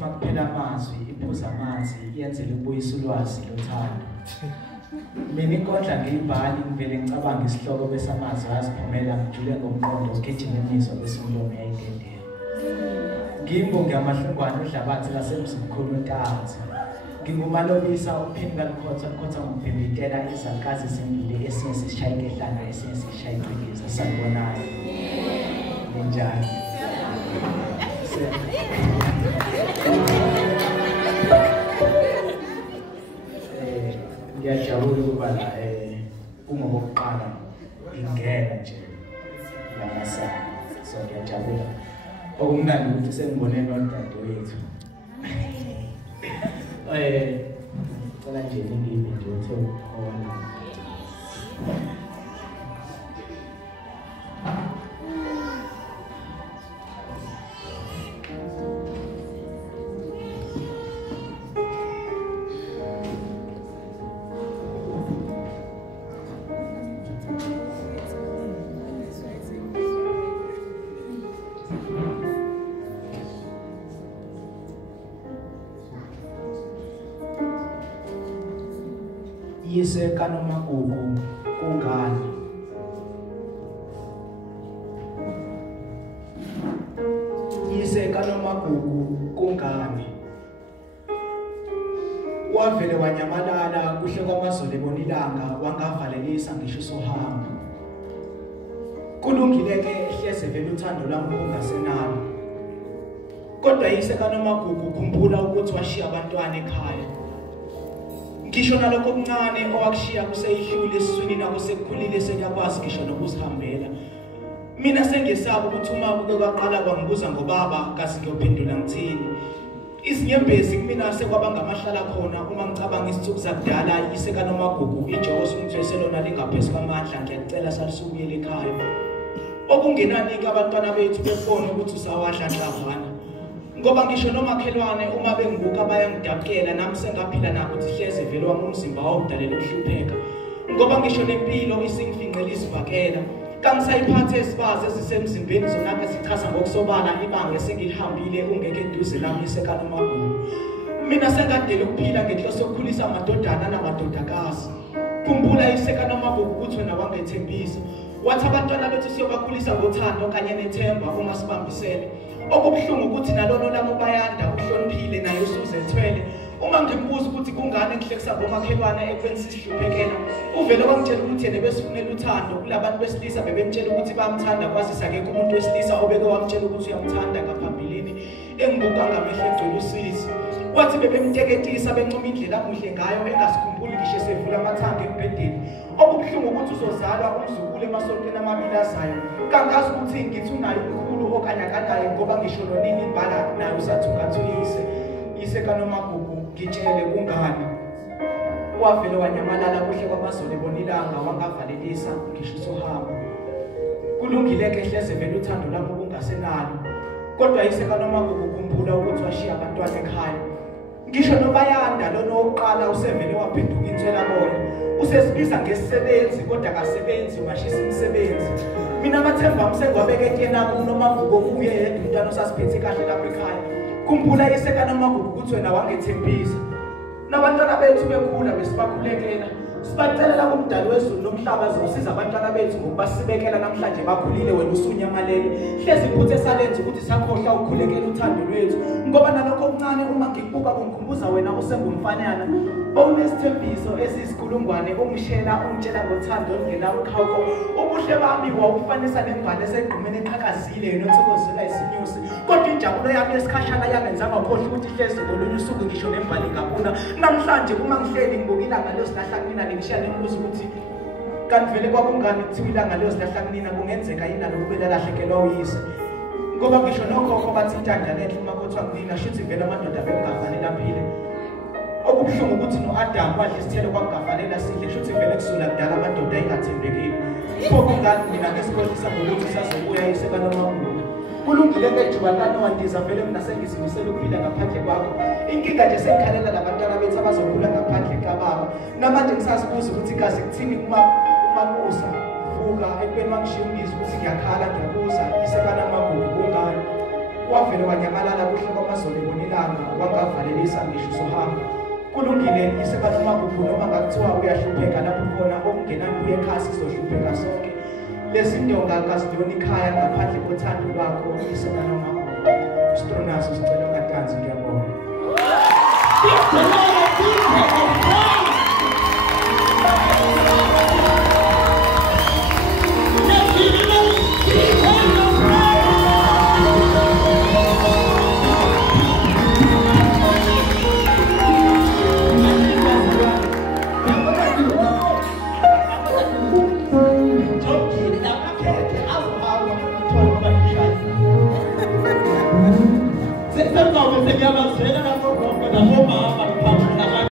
makuphela amazwi iphuza amanzi iyenzele ubuyisa ulwazi lothando. Mina inkondla ngiyibhali ngivele ngicabanga isihloko bese amazwi aziphumela ngijule ngomqondo ugijima imizwa bese umlomo uyayidedela. Ngimbonge amahlungwane uhlabathi lasemzimkhulu uNtanzi. Ngingumalobisa uphini kaLkhotha ngokubhebhetela izalikazi ezimbili esinye sisishaya inkehlana esinye sisishaya icwikiza sanibonayo. Njani? Ngiyajabula ukuba la kungokuqala ingena nje la masana. So ngiyajabula. Okumnandi ukuthi sengibone nodadewethu. Cela nje ngingimi nje uthe ukhona. Yise kaNomagugu kungani? Yise kaNomagugu kungani? Wavele wanyamalala kuhle kwamazolo ebonilanga wangavalelisa ngisho sohamba. Kulungile ke hleze vele uthando lwami kungasenalo. Kodwa yise kaNomagugu khumbula ukuthi washiya abantwana ekhaya. Ngisho nalokho okuncane owakushiya kuseyihlule esiswini nako sekukhulile sekuyakwazi ngisho nokuzihambela. Mina sengesaba ukuthi uma kuke kwaqala kwangibuza ngobaba kasi ngiyophendula ngithini. Izinyembezi kumina sekwaba ngamahlala khona uma ngicabanga isithuku zakudala yise kaNomagugu iJosi umthweselona lingaphezulu kwamandla ngiyacela salisubuyele ekhaya. Okungenani ke abantwana bethu befone ukuthi usawadla nxavana. Ngoba ngisho nomakhelwane uma bengibuka bayangidabukela nami sengaphila nabo ukuthi hleze vele wami umzimba wawudalela ukuhlupheka. Ngoba ngisho lempilo isingifinqela isivakela. Kangisayiphathe esibazi ezisemzimbeni zona ke sichaza ngokusobala ibanga esengilihambile ungeke eduze nami yise kaNomagugu. Mina sengadela ukuphila ngenhloso yokukhulisa amadodana namadodakazi. Khumbula yise kaNomagugu ukuthi wena wangethembisa. Wathi abantwana bethu siyobakhulisa ngothando kanye nethemba uma sibambisene. Okubuhlungu ukuthi nalono lami bayanda uhloniphile naye usuzethwele. Uma ngimbuza ukuthi kungani engihlekisa ngomakhelwane ekwenza isihluphekela, uvele wangitshela ukuthi yena besifunela uthando kulabantu besilisa bebemtshela ukuthi bayamthanda kwazisa akekho umuntu wesilisa obeke wamtshela ukuthi uyamthanda ngaphambilini engibuka ngamehlo egcwele usizi. Wathi bebemteketisa bencoma indlela amuhle ngayo engasikhumbuli ngisho sevula amathanga ekubhedeni. Okubuhlungu ukuthi uzozalwa umzukulu emasontweni amabili azayo. Kangazi ukuthi ngithi unayo ukhulu okanye akanayo ngoba ngisho nonini imbala nayo usathungathuyise. Yise kaNomagugu ngitshele kungani? Wavele wanyamalala kuhle kwamazolo ebonilanga wangavalelisa ngisho sohamba. Kulungile ke hleze vele uthando lami kungasenalo. Kodwa yise kaNomagugu khumbula ukuthi washiya abantwana ekhaya. Ngisho nobayanda lona oqala usevele waphenduka inswela bona. Usesibiza ngesisebenzi kodwa akasebenzi umashisa imisebenzi. Mina amathemba amsengwabeke etyena kuNomagugu kuye yedwa umntwana osasiphethe kahle lapha ekhaya. Khumbula yise kaNomagugu ukuthi wena wangethembisa. Nabantwana bethu bekhula besibakhulekela. Sibacelela kumdali wezulu nomhlaba zosiza abantwana bethu ngokubasibekela namhlanje bakhulile wena usunyamalele. Hlezi iphuthe esalenze ukuthi sakhohla ukukhulekela uthando lwethu. Ngoba nalokho okuncane uma ngikubuka kungikhumbuza wena usengumfanyana. Onesithembiso esisikhulungwane ongishela ungitshela ngothando olungenawo uqhawuko. Ubuhle bami wawufanisa nengane esegqumeni eqhakazile nothokozela isinyusi. Kodwa injabulo yami esikhashana yangenzanga ukhohle ukuthi hlezi ngolunye usuku ngisho nembali ngabuna. Namhlanje uma ngihleli ngibukilanga lesilahla kunina ngishiya nembuzo ukuthi kanti vele kwakungani kuthiwa ilanga lesilahla kunina kungenzeka yini nalokho belahlekelwa uyise. Ngoba ngisho nokhokho bathi intanda lenhle uma kuthiwa kunina shuthi vele amadoda bengafanele aphile. Okubuhlungu ukuthi noAdam wadla isithelo kwakugafanele sidle shuthi vele kusula kudala amadoda engathembekile. Kokungani mina ngesikhohlisa ngokuthi sazobuya yise kaNomagugu. Kulungile ke juba kaNowandiza vele mina sengizimisela ukuphila ngaphandle kwakho. Inkinga nje sengikhalela labantwana bethu abazokhula ngaphandle kababa. Namanje ngisasibuza ukuthi kaze kuthini uma kusa vuka ekubeni mangishiya ungizwe ukuthi ngiyakhala ngiyabuza yise kaNomagugu kungani? wavele wanyamalala kuhle kwamazolo ebonelanga wangavalelisa ngisho sohamba kulungile isekana magugu noma ngakuthiwa uyahlupheka lapho khona okungenani kuye ekhaya sizohlupheka sonke lezi ndonga kazilona ikhaya ngaphandle kothando lwakho isekana magugu Stronaso sicela ungadansi ngiyabonga